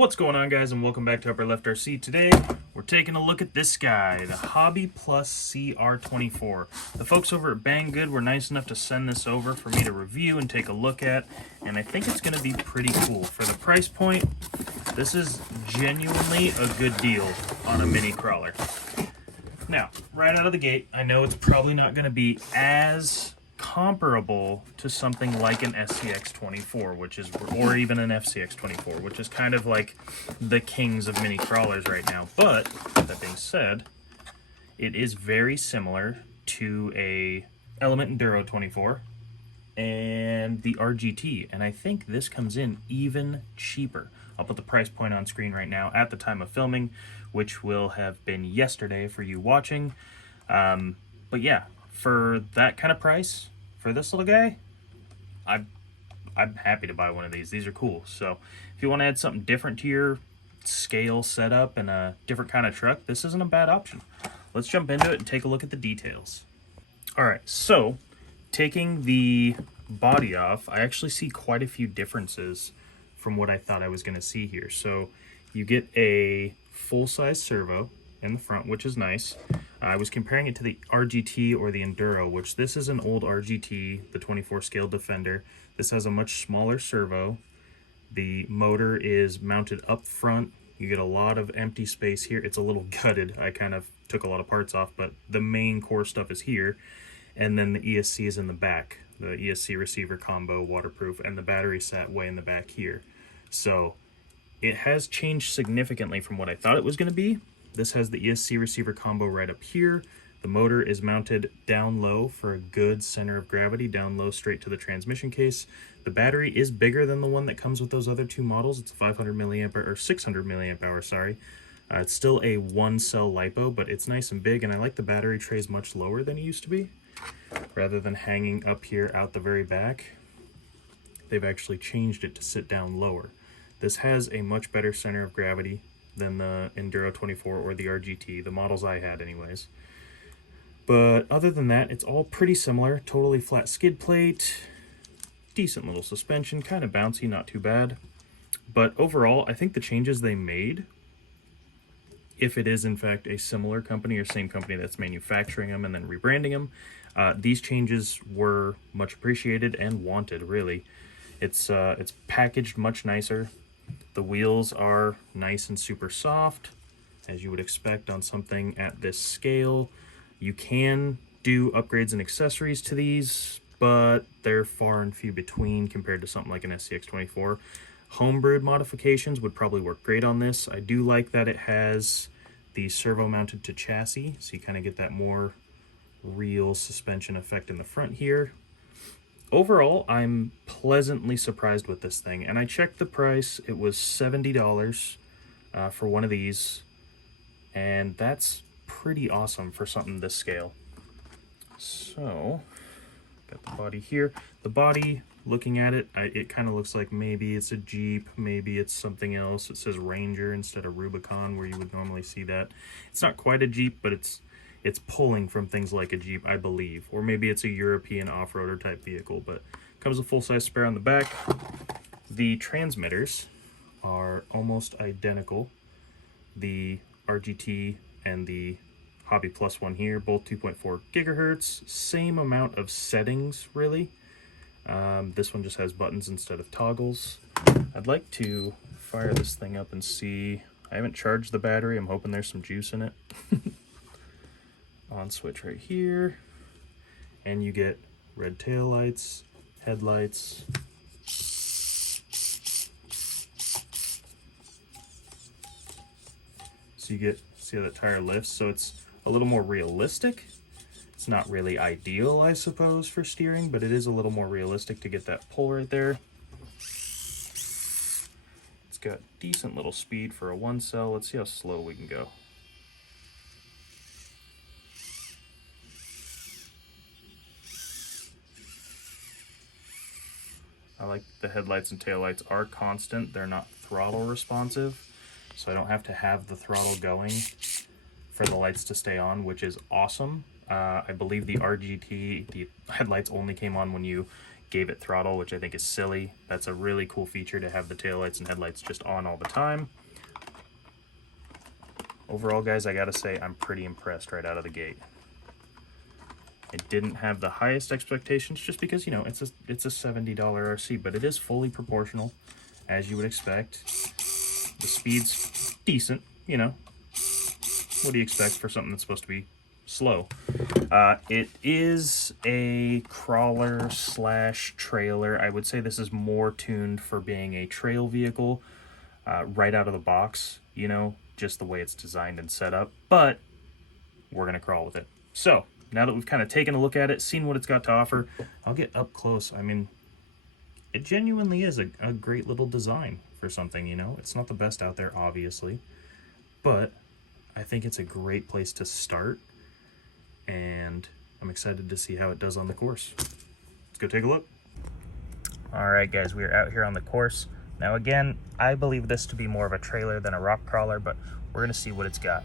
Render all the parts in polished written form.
What's going on, guys, and welcome back to Upper Left RC. Today we're taking a look at this guy, the Hobby Plus CR24. The folks over at Banggood were nice enough to send this over for me to review and take a look at, and I think it's going to be pretty cool. For the price point, this is genuinely a good deal on a mini crawler. Now, right out of the gate, I know it's probably not going to be as comparable to something like an SCX24, or even an FCX24, which is kind of like the kings of mini crawlers right now. But that being said, it is very similar to a Element Enduro 24 and the RGT, and I think this comes in even cheaper. I'll put the price point on screen right now at the time of filming, which will have been yesterday for you watching. But yeah, for that kind of price, for this little guy, I'm happy to buy one of these. These are cool. So if you want to add something different to your scale setup and a different kind of truck, this isn't a bad option. Let's jump into it and take a look at the details. All right, so taking the body off, I actually see quite a few differences from what I thought I was going to see here. So you get a full-size servo in the front, which is nice. I was comparing it to the RGT or the Enduro, which this is an old RGT, the 24 scale Defender. This has a much smaller servo. The motor is mounted up front. You get a lot of empty space here. It's a little gutted. I kind of took a lot of parts off, but the main core stuff is here. And then the ESC is in the back. The ESC receiver combo, waterproof, and the battery sat way in the back here. So it has changed significantly from what I thought it was going to be. This has the ESC receiver combo right up here. The motor is mounted down low for a good center of gravity, down low straight to the transmission case. The battery is bigger than the one that comes with those other two models. It's 500 milliamp or 600 milliamp hour, sorry. It's still a one cell LiPo, but it's nice and big, and I like the battery trays much lower than it used to be. Rather than hanging up here out the very back, they've actually changed it to sit down lower. This has a much better center of gravity than the Enduro 24 or the RGT, the models I had anyways. But other than that, it's all pretty similar. Totally flat skid plate, decent little suspension, kind of bouncy, not too bad. But overall, I think the changes they made, if it is in fact a similar company or same company that's manufacturing them and then rebranding them, these changes were much appreciated and wanted, really. It's packaged much nicer. The wheels are nice and super soft, as you would expect on something at this scale. You can do upgrades and accessories to these, but they're far and few between compared to something like an SCX24. Homebrewed modifications would probably work great on this. I do like that it has the servo mounted to chassis, so you kind of get that more real suspension effect in the front here. Overall, I'm pleasantly surprised with this thing, and I checked the price. It was $70 for one of these, and that's pretty awesome for something this scale. So, got the body here. The body, looking at it, it kind of looks like maybe it's a Jeep, maybe it's something else. It says Ranger instead of Rubicon, where you would normally see that. It's not quite a Jeep, but it's pulling from things like a Jeep, I believe. Or maybe it's a European off-roader type vehicle, but comes a full-size spare on the back. The transmitters are almost identical. The RGT and the Hobby Plus one here, both 2.4 gigahertz. Same amount of settings, really. This one just has buttons instead of toggles. I'd like to fire this thing up and see. I haven't charged the battery. I'm hoping there's some juice in it. On switch right here, and you get red tail lights, headlights, so you get, see how that tire lifts, so it's a little more realistic. It's not really ideal, I suppose, for steering, but it is a little more realistic to get that pull right there. It's got decent little speed for a one cell. Let's see how slow we can go. I like the headlights and taillights are constant. They're not throttle responsive, so I don't have to have the throttle going for the lights to stay on, which is awesome. I believe the RGT, the headlights only came on when you gave it throttle, which I think is silly. That's a really cool feature, to have the taillights and headlights just on all the time. Overall, guys, I gotta say I'm pretty impressed right out of the gate. It didn't have the highest expectations just because, you know, it's a $70 RC, but it is fully proportional, as you would expect. The speed's decent, you know. What do you expect for something that's supposed to be slow? It is a crawler slash trailer. I would say this is more tuned for being a trail vehicle right out of the box, you know, just the way it's designed and set up, but we're gonna crawl with it. So now that we've kind of taken a look at it, seen what it's got to offer, I'll get up close. I mean, it genuinely is a great little design for something, you know. It's not the best out there, obviously, but I think it's a great place to start, and I'm excited to see how it does on the course. Let's go take a look. All right, guys, we are out here on the course. Now, again, I believe this to be more of a trailer than a rock crawler, but we're gonna see what it's got.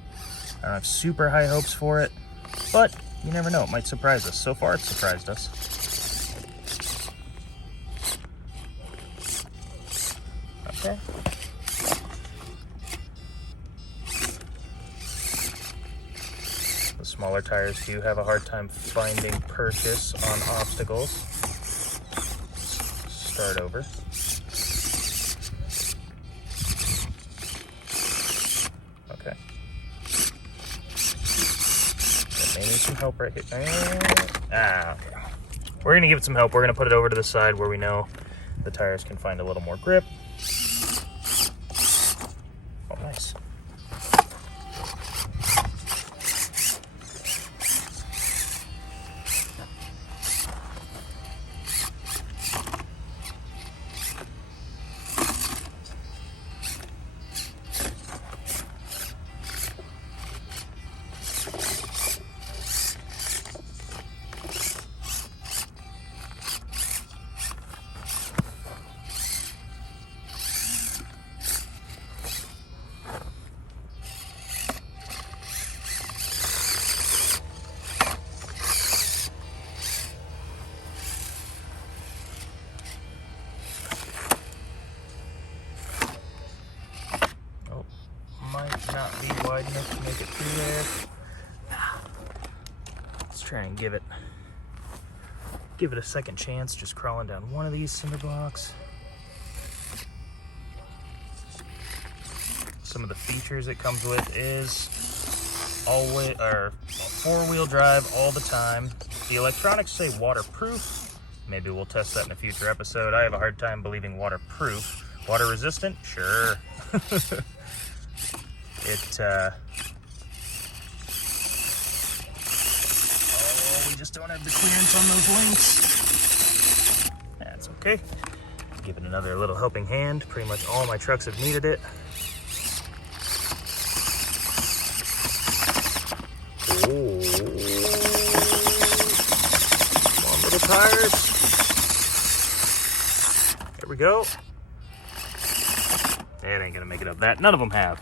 I don't have super high hopes for it, but you never know, it might surprise us. So far, it's surprised us. Okay. The smaller tires do have a hard time finding purchase on obstacles. Start over. Okay. That may need some help right here. Okay. We're gonna give it some help. We're gonna put it over to the side where we know the tires can find a little more grip. Oh, nice. Not be wide enough to make it through there. Let's try and give it a second chance, just crawling down one of these cinder blocks. Some of the features it comes with is four-wheel drive all the time. The electronics say waterproof. Maybe we'll test that in a future episode. I have a hard time believing waterproof. Water resistant? Sure. We just don't have the clearance on those links. That's okay. Give it another little helping hand. Pretty much all my trucks have needed it. Ooh. Come on, little tires. There we go. It ain't gonna make it up that. None of them have.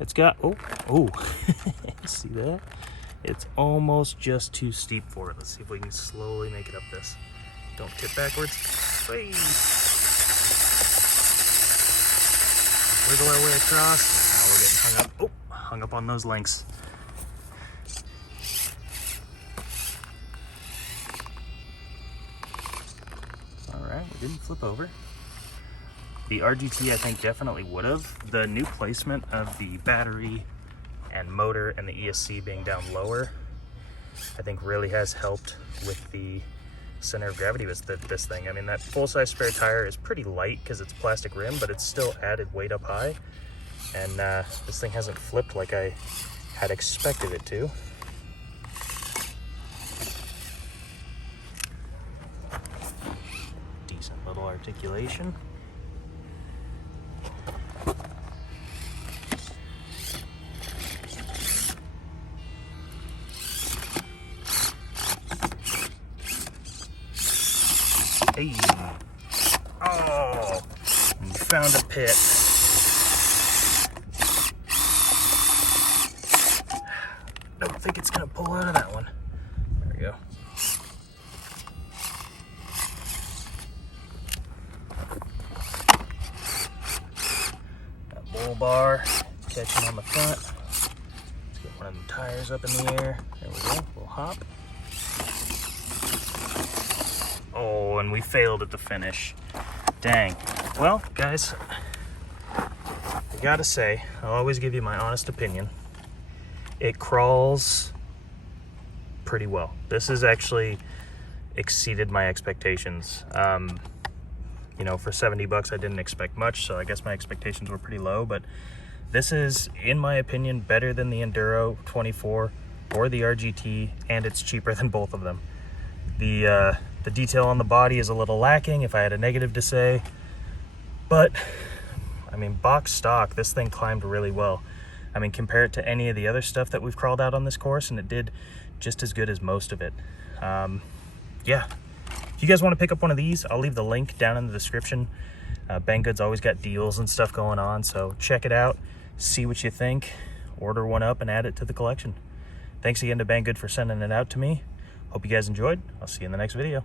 It's got, oh, see that? It's almost just too steep for it. Let's see if we can slowly make it up this. Don't tip backwards. Whee! Wiggle our way across. Now we're getting hung up on those links. All right, we didn't flip over. The RGT, I think, definitely would have. The new placement of the battery and motor and the ESC being down lower, I think really has helped with the center of gravity with this thing. I mean, that full-size spare tire is pretty light because it's plastic rim, but it's still added weight up high. And this thing hasn't flipped like I had expected it to. Decent little articulation. Hey. Oh, we found a pit. Don't think it's gonna pull out of that one. There we go. normal bar, catching on the front. Let's get one of the tires up in the air. There we go, we'll hop. Oh, and we failed at the finish. Dang. Well, guys, I gotta say, I'll always give you my honest opinion. It crawls pretty well. This has actually exceeded my expectations. You know, for 70 bucks, I didn't expect much, so I guess my expectations were pretty low, but this is, in my opinion, better than the Enduro 24 or the RGT, and it's cheaper than both of them. The detail on the body is a little lacking, if I had a negative to say, but I mean, box stock, this thing climbed really well. I mean, compare it to any of the other stuff that we've crawled out on this course, and it did just as good as most of it. Yeah, if you guys want to pick up one of these, I'll leave the link down in the description. Banggood's always got deals and stuff going on, so check it out, see what you think, order one up and add it to the collection. Thanks again to Banggood for sending it out to me. Hope you guys enjoyed. I'll see you in the next video.